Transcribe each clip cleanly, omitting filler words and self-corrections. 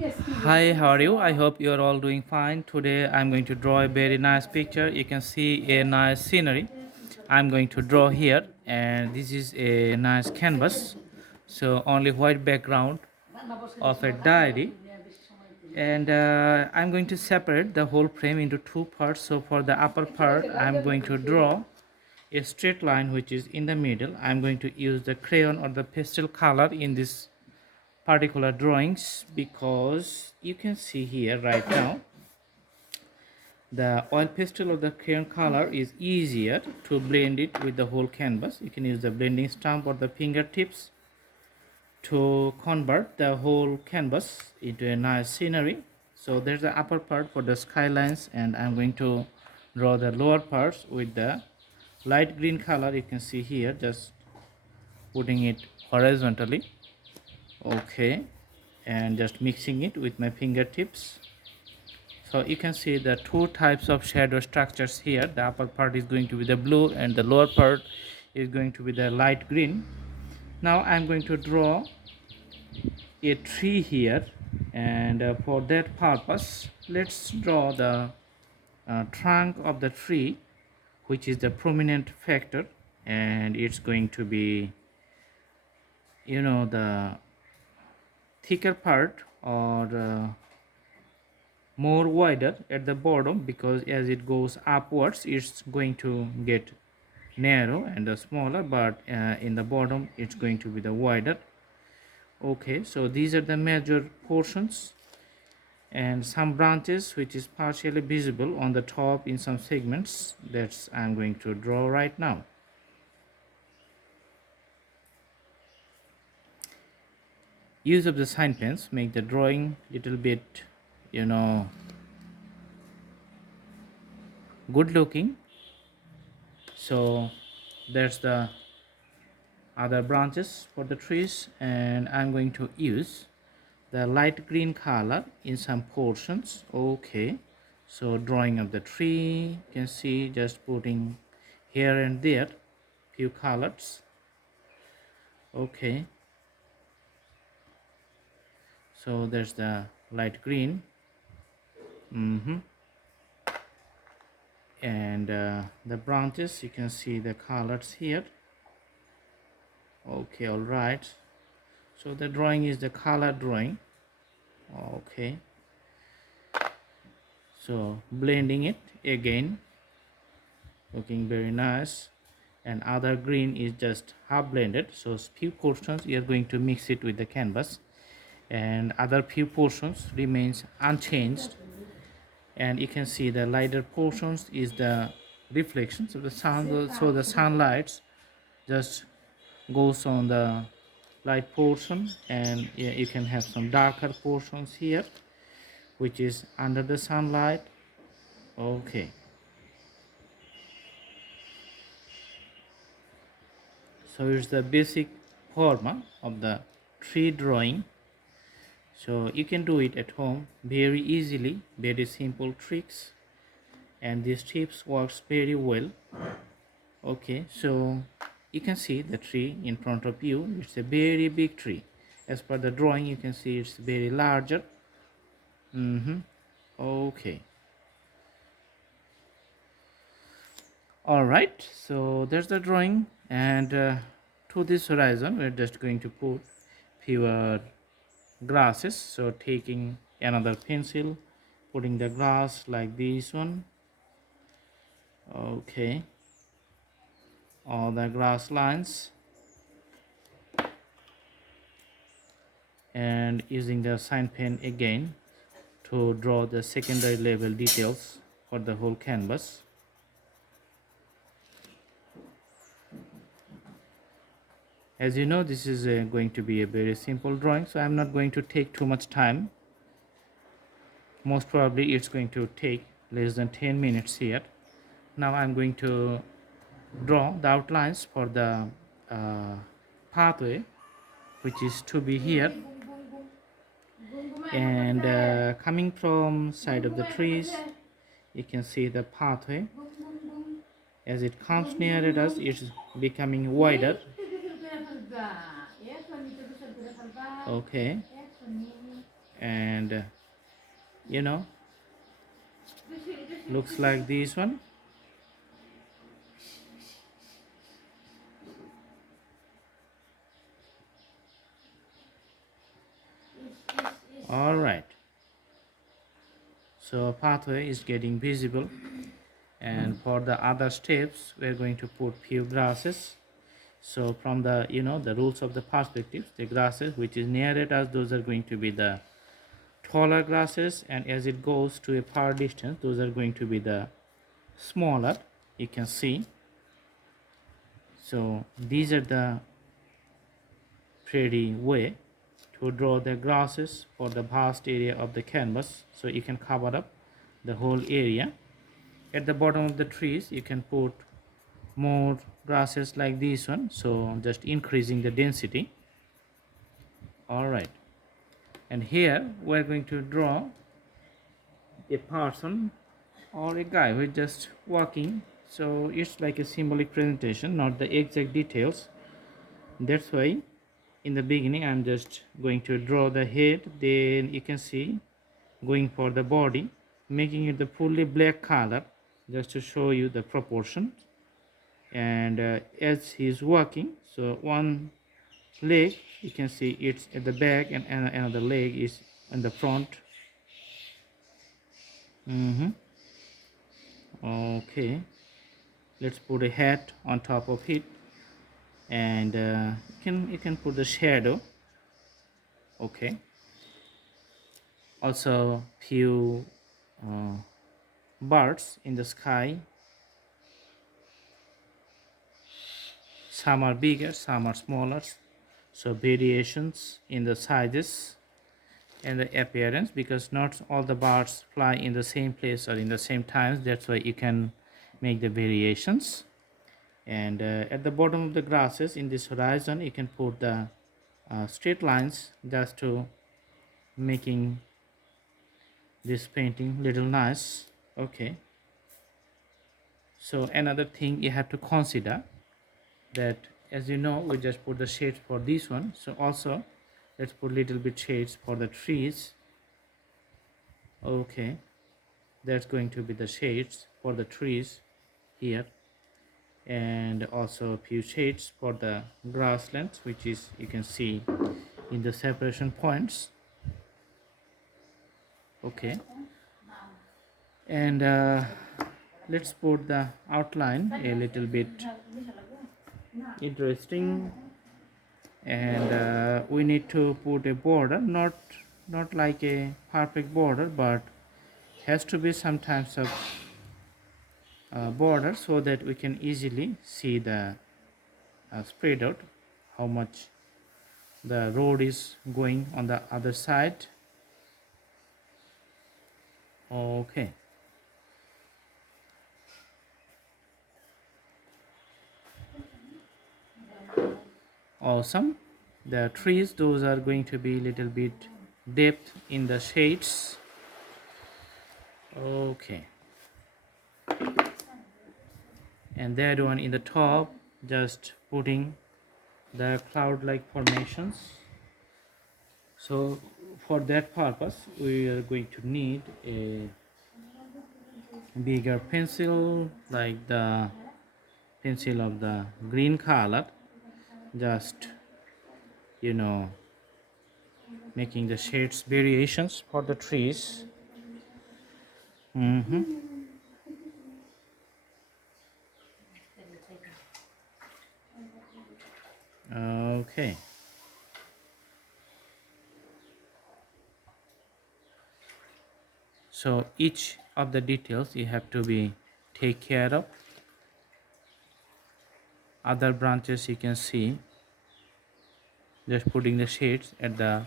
Hi, how are you? I hope you are all doing fine. Today I'm going to draw a very nice picture. You can see a nice scenery. I'm going to draw here, and this is a nice canvas. So only white background of a diary, and I'm going to separate the whole frame into two parts. So for the upper part, I'm going to draw a straight line which is in the middle. I'm going to use the crayon or the pastel color in this particular drawings because you can see here right now the oil pastel of the crayon color is easier to blend it with the whole canvas. You can use the blending stump or the fingertips to convert the whole canvas into a nice scenery. So there's the upper part for the skylines, and I'm going to draw the lower parts with the light green color. You can see here, just putting it horizontally. Okay, and just mixing it with my fingertips. So you can see the two types of shadow structures here. The upper part is going to be the blue and the lower part is going to be the light green. Now I'm going to draw a tree here, and for that purpose let's draw the trunk of the tree, which is the prominent factor, and it's going to be, the thicker part, or more wider at the bottom, because as it goes upwards it's going to get narrow and smaller, but in the bottom it's going to be the wider. Okay, so these are the major portions, and some branches which is partially visible on the top in some segments, that's I'm going to draw right now. Use of the sign pens make the drawing little bit, good looking. So that's the other branches for the trees, and I'm going to use the light green color in some portions. Okay, so drawing of the tree, you can see just putting here and there few colors. Okay, so there's the light green. And the branches, you can see the colors here. Okay, all right, so the drawing is the color drawing. Okay, so blending it again, looking very nice. And other green is just half blended, so few portions you are going to mix it with the canvas, and other few portions remains unchanged. And you can see the lighter portions is the reflections of the sun, so the sunlight just goes on the light portion, and yeah, you can have some darker portions here which is under the sunlight. Okay, so it's the basic form of the tree drawing. So you can do it at home very easily, very simple tricks, and these tips works very well. Okay, so you can see the tree in front of you. It's a very big tree. As per the drawing, you can see it's very larger. Okay, all right, so there's the drawing, and to this horizon we're just going to put fewer grasses. So taking another pencil, putting the grass like this one. Okay, all the grass lines, and using the sign pen again to draw the secondary level details for the whole canvas. As you know, this is going to be a very simple drawing, so I'm not going to take too much time. Most probably it's going to take less than 10 minutes here. Now I'm going to draw the outlines for the uh, pathway which is to be here, and coming from side of the trees you can see the pathway. As it comes near us, it's becoming wider. Okay, and and you know, looks like this one. All right, so pathway is getting visible, and for the other steps we're going to put few grasses. So from the, you know, the rules of the perspective, the grasses which is near at us, those are going to be the taller grasses, and as it goes to a far distance, those are going to be the smaller, you can see. So these are the pretty way to draw the grasses for the vast area of the canvas, so you can cover up the whole area. At the bottom of the trees you can put more grasses like this one, so just increasing the density. All right, and here we're going to draw a person or a guy who is just walking, so it's like a symbolic presentation, not the exact details. That's why in the beginning I'm just going to draw the head, then you can see going for the body, making it the fully black color just to show you the proportion. And as he's walking, so one leg you can see it's at the back, and another leg is in the front. Okay, let's put a hat on top of it, and you can put the shadow. Okay, also few uh, birds in the sky. Some are bigger, some are smaller, so variations in the sizes and the appearance, because not all the birds fly in the same place or in the same times. That's why you can make the variations. And at the bottom of the grasses in this horizon you can put the straight lines, just to making this painting little nice. Okay, so another thing you have to consider, that as you know we just put the shades for this one, so also let's put little bit shades for the trees. Okay, that's going to be the shades for the trees here, and also a few shades for the grasslands, which is you can see in the separation points. Okay, and let's put the outline a little bit interesting, and we need to put a border, not like a perfect border, but has to be some types of border, so that we can easily see the spread out how much the road is going on the other side. Okay, awesome. The trees, those are going to be little bit depth in the shades. Okay, and that one in the top, just putting the cloud like formations. So for that purpose we are going to need a bigger pencil, like the pencil of the green color, just, you know, making the shades variations for the trees. Okay, so each of the details you have to be take care of. Other branches you can see, just putting the shades at the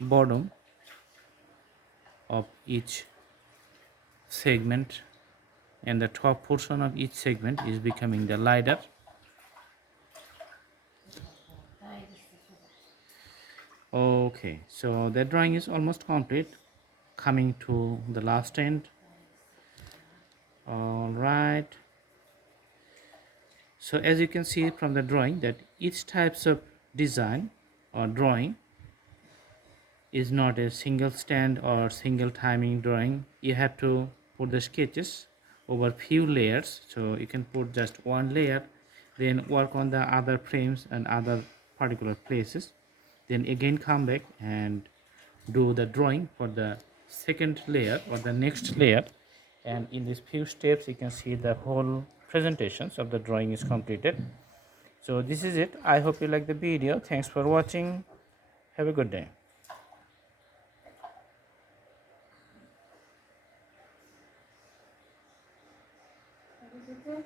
bottom of each segment, and the top portion of each segment is becoming the lighter. Okay, so the drawing is almost complete, coming to the last end. All right, so as you can see from the drawing, that each types of design or drawing is not a single stand or single timing drawing. You have to put the sketches over few layers, so you can put just one layer, then work on the other frames and other particular places, then again come back and do the drawing for the second layer or the next layer. And in these few steps you can see the whole presentations of the drawing is completed. So this is it. I hope you like the video. Thanks for watching. Have a good day.